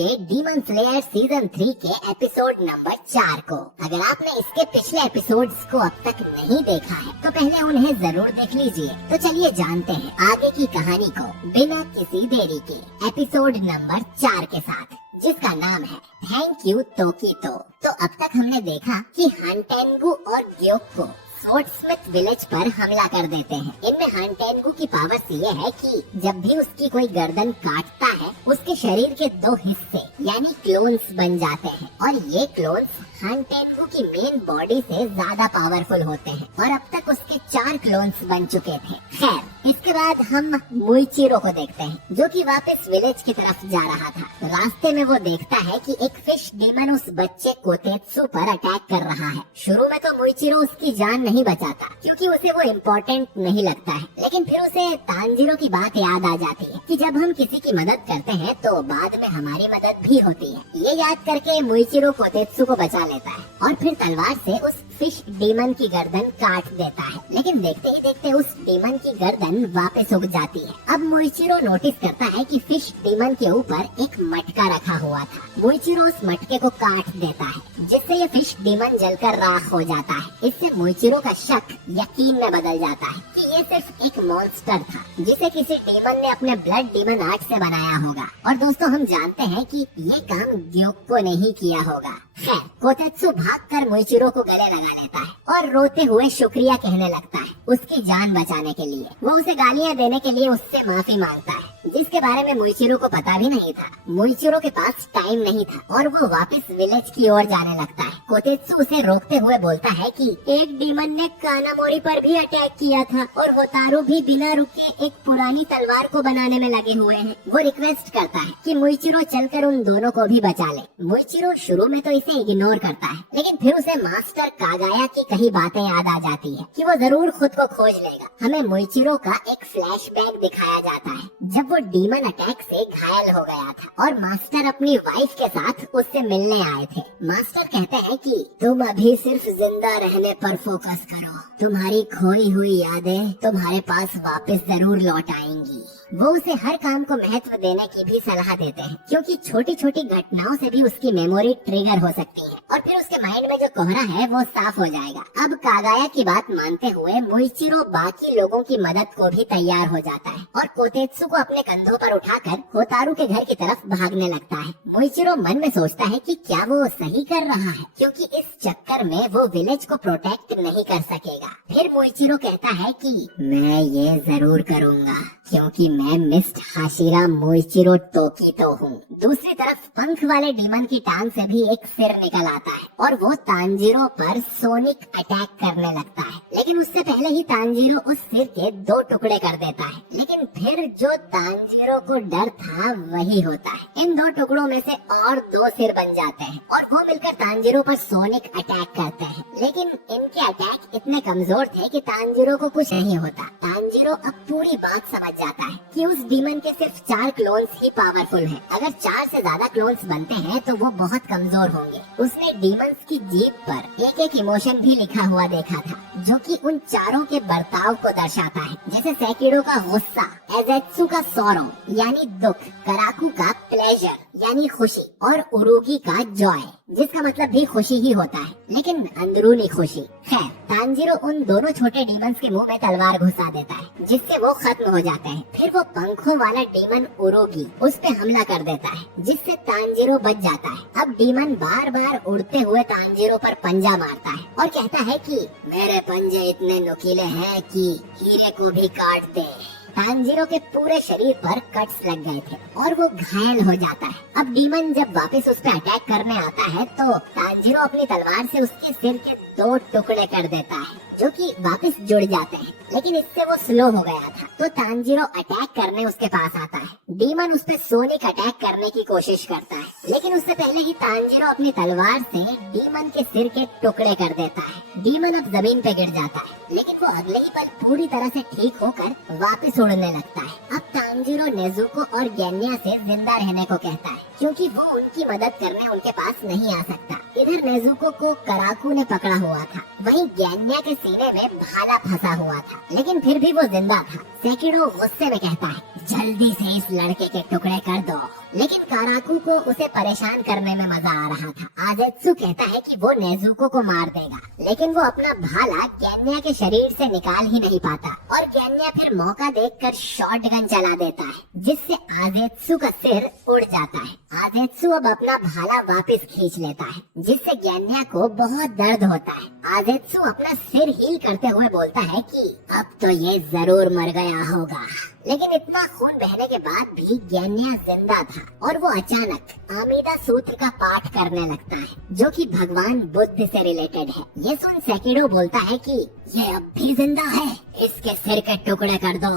देखेंगे demon slayer season 3 के episode number 4 को। अगर आपने इसके पिछले एपिसोड्स को अब तक नहीं देखा है तो पहले उन्हें जरूर देख लीजिए। तो चलिए जानते हैं आगे की कहानी को बिना किसी देरी के एपिसोड नंबर 4 के साथ, जिसका नाम है थैंक यू तोकीतो। तो अब तक हमने देखा कि हनटेंगू और ग्योको स्वर्डस्मिथ विलेज पर हमला कर देते हैं। इनमें हनटेंगू की पावर्स ये है कि जब भी उसकी कोई गर्दन काटता है उसके शरीर के 2 हिस्से यानी क्लोन्स बन जाते हैं और ये क्लोन्स हनटेंगू की मेन बॉडी से ज्यादा पावरफुल होते हैं और अब तक उसके 4 क्लोन्स बन चुके थे। खैर, इसके बाद हम मुइचिरो को देखते हैं जो कि वापस विलेज की तरफ जा रहा था। रास्ते में वो देखता है कि एक फिश डीमन उस बच्चे कोतेत्सु पर अटैक कर रहा है। शुरू में तो मुइचिरो उसकी जान नहीं बचाता क्योंकि उसे वो इम्पोर्टेंट नहीं लगता है, लेकिन फिर उसे तांजीरो की बात याद आ जाती है कि जब हम किसी की मदद करते हैं तो बाद में हमारी मदद भी होती है। ये याद करके मुइचिरो कोतेत्सु को बचा लेता है और फिर तलवार से उस फिश डीमन की गर्दन काट देता है, लेकिन देखते ही देखते उस डीमन की गर्दन वापस उग जाती है। अब मुइचिरो नोटिस करता है कि फिश डीमन के ऊपर एक मटका रखा हुआ था। मुइचिरो उस मटके को काट देता है जिससे ये फिश डीमन जलकर राख हो जाता है। इससे मुइचिरो का शक यकीन में बदल जाता है कि ये सिर्फ एक मॉन्स्टर था जिसे किसी डीमन ने अपने ब्लड डीमन आर्ट से बनाया होगा। और दोस्तों, हम जानते हैं कि ये काम ग्योको ने ही किया होगा। खैर, कोतेत्सु भागकर मुइचिरो को गले लगा लेता है और रोते हुए शुक्रिया कहने लगता है उसकी जान बचाने के लिए। वो उसे गालियां देने के लिए उससे माफी मांगता है जिसके बारे में मुइचिरो को पता भी नहीं था। मुइचिरो के पास टाइम नहीं था और वो वापस विलेज की ओर जाने लगता है। कोतेत्सु उसे रोकते हुए बोलता है कि एक डीमन ने कानामोरी पर भी अटैक किया था और होतारू भी बिना रुके एक पुरानी तलवार को बनाने में लगे हुए हैं। वो रिक्वेस्ट करता है कि मुइचिरो चलकर उन दोनों को भी बचा ले। मुइचिरो शुरू में तो इसे इग्नोर करता है, लेकिन फिर उसे मास्टर कागाया की कई बातें याद आ जाती है कि वो जरूर खुद को खोज लेगा। हमें मुइचिरो का एक फ्लैशबैक दिखाया जाता है जब वो डीमन अटैक से घायल हो गया था और मास्टर अपनी वाइफ के साथ उससे मिलने आए थे। मास्टर कहते हैं कि तुम अभी सिर्फ जिंदा रहने पर फोकस करो, तुम्हारी खोई हुई यादें तुम्हारे पास वापस जरूर लौट आएंगी। वो उसे हर काम को महत्व देने की भी सलाह देते हैं क्योंकि छोटी छोटी घटनाओं से भी उसकी मेमोरी ट्रिगर हो सकती है और फिर उसके माइंड में जो कोहरा है वो साफ हो जाएगा। अब कागाया की बात मानते हुए मुइचिरो बाकी लोगों की मदद को भी तैयार हो जाता है और कोतेत्सु को अपने कंधों पर उठाकर होतारू के घर की तरफ भागने लगता है। मुइचिरो मन में सोचता है कि क्या वो सही कर रहा है क्योंकि इस चक्कर में वो विलेज को प्रोटेक्ट नहीं कर सकेगा। फिर मुइचिरो कहता है कि मैं ये जरूर करूँगा क्योंकि मैं मिस्टर हाशिरा मुइचिरो तोकीतो हूँ। दूसरी तरफ पंख वाले डीमन की टांग से भी एक सिर निकल आता है और वो तांजीरो पर सोनिक अटैक करने लगता है, लेकिन उससे पहले ही तांजीरो उस सिर के 2 टुकड़े कर देता है। लेकिन फिर जो तांजीरो को डर था वही होता है। इन 2 टुकड़ों में से और 2 सिर बन जाते हैं और वो मिलकर तांजीरो पर सोनिक अटैक करते हैं, लेकिन इनके अटैक इतने कमजोर थे कि तांजीरो को कुछ नहीं होता। तांजीरो अब पूरी बात समझ जाता है कि उस डीमन के सिर्फ 4 क्लोन्स ही पावरफुल हैं। अगर 4 से ज्यादा क्लोन्स बनते हैं तो वो बहुत कमजोर होंगे। उसने डीमंस की जीभ पर एक एक इमोशन भी लिखा हुआ देखा था जो कि उन चारों के बर्ताव को दर्शाता है, जैसे सेकिडो का गुस्सा, एजेत्सु का सौरो यानी दुख, कराकू का प्लेजर यानी खुशी और उरुगी का जॉय जिसका मतलब भी खुशी ही होता है, लेकिन अंदरूनी खुशी। खैर, तांजीरो उन दोनों छोटे डीमंस के मुंह में तलवार घुसा देता है जिससे वो खत्म हो जाते हैं। फिर वो पंखों वाला डीमन उरोगी उस पे हमला कर देता है जिससे तांजीरो बच जाता है। अब डीमन बार बार उड़ते हुए तांजीरो पर पंजा मारता है और कहता है कि मेरे पंजे इतने नुकीले हैं कि हीरे को भी काट दे। तांजीरो के पूरे शरीर पर कट्स लग गए थे और वो घायल हो जाता है। अब डीमन जब वापस उस पे अटैक करने आता है तो तांजीरो अपनी तलवार से उसके सिर के 2 टुकड़े कर देता है जो कि वापस जुड़ जाते हैं, लेकिन इससे वो स्लो हो गया था तो तांजीरो अटैक करने उसके पास आता है। डीमन उस पे सोनिक अटैक करने की कोशिश करता है, लेकिन उससे पहले ही तांजीरो अपनी तलवार से डीमन के सिर के टुकड़े कर देता है। डीमन अब जमीन पे गिर जाता है, लेकिन वो अगले ही पल पूरी तरह से ठीक होकर वापस उड़ने लगता है। अब तांजीरो नेजुको और गेन्या से जिंदा रहने को कहता है क्योंकि वो उनकी मदद करने उनके पास नहीं आ सकता। इधर नेजुको को कराकू ने पकड़ा हुआ था, वहीं गेन्या के सीने में भाला फंसा हुआ था, लेकिन फिर भी वो जिंदा था। सेकिडो गुस्से में कहता है जल्दी से इस लड़के के टुकड़े कर दो। लेकिन काराकू को उसे परेशान करने में मजा आ रहा था। आजेत्सु कहता है कि वो नेजुको को मार देगा, लेकिन वो अपना भाला गेन्या के शरीर से निकाल ही नहीं पाता और गेन्या फिर मौका देखकर शॉटगन चला देता है, जिससे आजेत्सु का सिर उड़ जाता है। आजेत्सु अब अपना भाला वापस खींच लेता है, जिससे गेन्या को बहुत दर्द होता है। आजेत्सु अपना सिर हील करते हुए बोलता है कि अब तो ये जरूर मर गया होगा। लेकिन इतना खून बहने के बाद भी गेन्या जिंदा था और वो अचानक आमीदा सूत्र का पाठ करने लगता है, जो कि भगवान बुद्ध से रिलेटेड है। ये सुन सेकिडो बोलता है कि ये अब भी जिंदा है, इसके सिर के टुकड़े कर दो।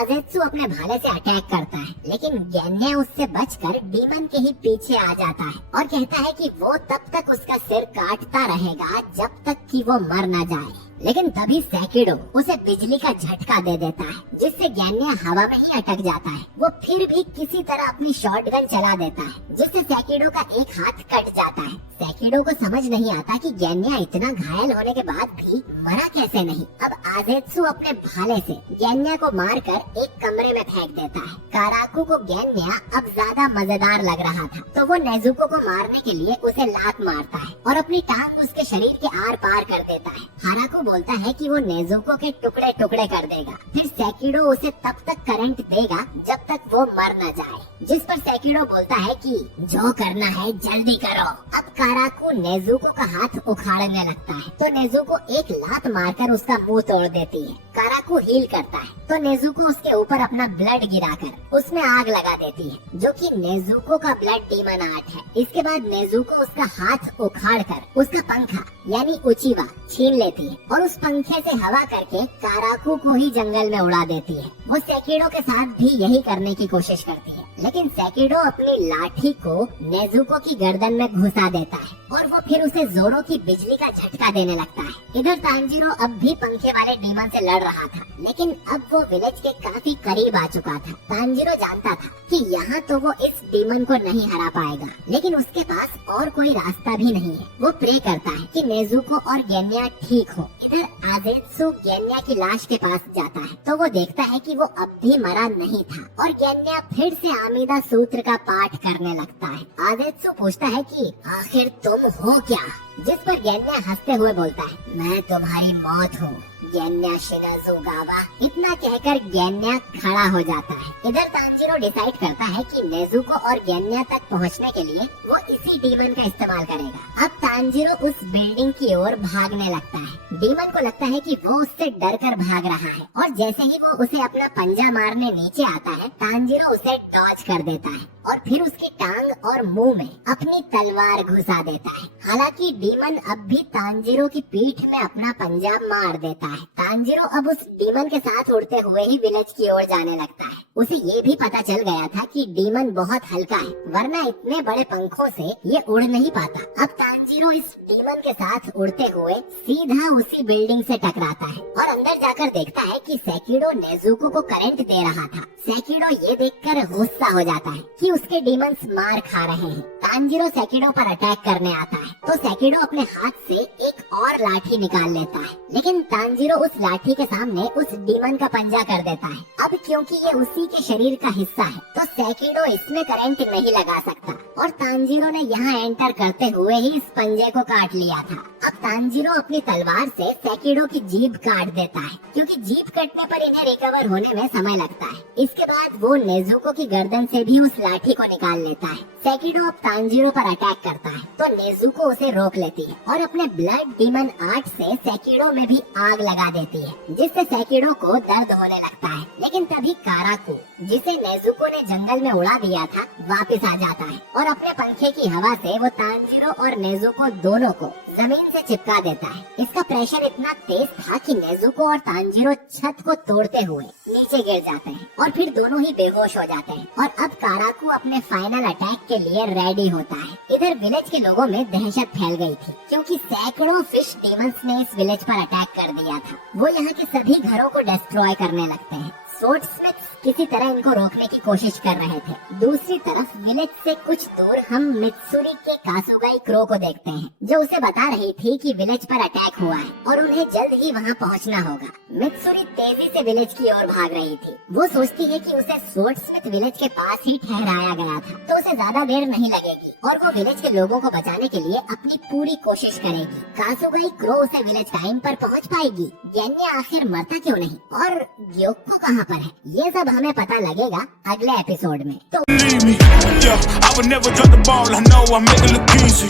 आजेत्सु अपने भाले से अटैक करता है, लेकिन गेन्या उससे बचकर डीमन के ही पीछे आ जाता है और कहता है कि वो तब तक उसका सिर काटता रहेगा जब तक कि वो मर न जाए। लेकिन तभी सेकिडो उसे बिजली का झटका दे देता है, जिससे गेन्या हवा में ही अटक जाता है। वो फिर भी किसी तरह अपनी शॉटगन चला देता है, जिससे सेकिडो का एक हाथ कट जाता है। सेकिडो को समझ नहीं आता कि गेन्या इतना घायल होने के बाद भी मरा कैसे नहीं। अब आजेत्सु अपने भाले से गेन्या को मारकर एक कमरे में फेंक देता है। काराकू को गेन्या अब ज्यादा मजेदार लग रहा था, तो वो नेजुको को मारने के लिए उसे लात मारता है और अपनी टांग उसके शरीर के आर पार कर देता है। हाराकू बोलता है कि वो नेजुको के टुकड़े टुकड़े कर देगा। फिर सेकिडो उसे तब तक करंट देगा जब तक वो मर न जाए, जिस पर सेकिडो बोलता है कि जो करना है जल्दी करो। अब काराकू नेजुको का हाथ उखाड़ने लगता है, तो नेजुको एक लात मारकर उसका मुंह तोड़ देती है। काराकू हील करता है, तो नेजुको उसके ऊपर अपना ब्लड गिराकर उसमें आग लगा देती है, जो कि नेजुको का ब्लड डीमन आर्ट है। इसके बाद नेजुको उसका हाथ उखाड़कर उसका पंखा यानी उचिवा छीन लेती है और उस पंखे से हवा करके काराकू को ही जंगल में उड़ा देती है। वो सेकिडो के साथ भी यही करने की कोशिश करती है, लेकिन सेकिडो अपनी लाठी को नेजुको की गर्दन में घुसा देता है और वो फिर उसे जोरों की बिजली का झटका देने लगता है। इधर तांजीरो अब भी पंखे वाले डीमन से लड़ रहा था, लेकिन अब वो विलेज के काफी करीब आ चुका था। तांजीरो जानता था कि यहाँ तो वो इस डीमन को नहीं हरा पाएगा, लेकिन उसके पास और कोई रास्ता भी नहीं है। वो प्रे करता है कि नेजुको और गेन्या ठीक हो। इधर आजेत्सु गेन्या की लाश के पास जाता है, तो वो देखता है कि वो अब भी मरा नहीं था और गेन्या फिर से आमीदा सूत्र का पाठ करने लगता है। आजेत्सु पूछता है कि आखिर तुम हो क्या, जिस पर गेन्या हंसते हुए बोलता है मैं तुम्हारी मौत हूँ गेन्या शिनाजुगावा। इतना कहकर गेन्या खड़ा हो जाता है। इधर तांजीरो डिसाइड करता है कि नेजुको और गेन्या तक पहुंचने के लिए वो इसी डीमन का इस्तेमाल करेगा। अब तांजीरो उस बिल्डिंग की ओर भागने लगता है। डीमन को लगता है कि वो उससे डर कर भाग रहा है और जैसे ही वो उसे अपना पंजा मारने नीचे आता है, तांजीरो उसे डॉज कर देता है और फिर उसकी टांग और मुंह में अपनी तलवार घुसा देता है। हालांकि डीमन अब भी तांजीरो की पीठ में अपना पंजा मार देता है। तांजीरो अब उस डीमन के साथ उड़ते हुए ही विलेज की ओर जाने लगता है। उसे ये भी पता चल गया था कि डीमन बहुत हल्का है, वरना इतने बड़े पंखों से ये उड़ नहीं पाता। अब तांजीरो इस डीमन के साथ उड़ते हुए सीधा उसी बिल्डिंग से टकराता है और अंदर जाकर देखता है कि सेकिडो नेजुको को करंट दे रहा था। सेकिडो ये देखकर गुस्सा हो जाता है कि उसके डीमंस मार खा रहे हैं। तांजीरो सेकिडो पर अटैक करने आता है, तो सेकिडो अपने हाथ से एक और लाठी निकाल लेता है, लेकिन तांजीरो उस लाठी के सामने उस डीमन का पंजा कर देता है। अब क्योंकि ये उसी के शरीर का हिस्सा है, तो सेकिडो इसमें करंट नहीं लगा सकता और तांजीरो ने यहाँ एंटर करते हुए ही इस पंजे को काट लिया था। अब तांजीरो अपनी तलवार से सेकिडो की जीभ काट देता है, क्योंकि जीभ कटने पर इन्हें रिकवर होने में समय लगता है। इसके बाद वो नेजुको की गर्दन से भी उस लाठी को निकाल लेता है। सेकिडो अब तांजीरो पर अटैक करता है, तो नेजुको उसे रोक लेती है और अपने ब्लड डीमन आर्ट से सेकिडो में भी आग लगा देती है, जिससे सेकिडो को दर्द होने लगता है। लेकिन तभी काराकू, जिसे नेजुको ने जंगल में उड़ा दिया था, वापस आ जाता है और अपने पंखे की हवा से वो तांजीरो और नेजुको दोनों को जमीन से चिपका देता है। इसका प्रेशर इतना तेज था कि नेजुको और तांजीरो छत को तोड़ते हुए नीचे गिर जाते हैं और फिर दोनों ही बेहोश हो जाते हैं। और अब काराकू अपने फाइनल अटैक के लिए रेडी होता है। इधर विलेज के लोगों में दहशत फैल गई थी, क्योंकि सैकड़ों फिश डीमंस ने इस विलेज पर अटैक कर दिया था। वो यहाँ के सभी घरों को डिस्ट्रॉय करने लगते हैं। सोर्डस्मिथ्स किसी तरह इनको रोकने की कोशिश कर रहे थे। दूसरी तरफ विलेज से कुछ दूर हम मित्सुरी के कासुगाई क्रो को देखते हैं, जो उसे बता रही थी कि विलेज पर अटैक हुआ है और उन्हें जल्द ही वहाँ पहुँचना होगा। मित्सुरी तेजी से विलेज की ओर भाग रही थी। वो सोचती है कि उसे स्वर्डस्मिथ विलेज के पास ही ठहराया गया था, तो उसे ज्यादा देर नहीं लगेगी और वो विलेज के लोगों को बचाने के लिए अपनी पूरी कोशिश करेगी। कासुगाई क्रो उसे विलेज टाइम पर पहुँच पाएगी। गेन्या आखिर मरता क्यों नहीं और ग्योको कहाँ पर है, ये सब हमें पता लगेगा अगले एपिसोड में। तो I would never drop the ball, I know I make it look easy.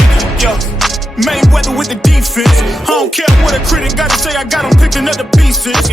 Mayweather with the defense. I don't care what a critic gotta say, I got 'em picking up the pieces.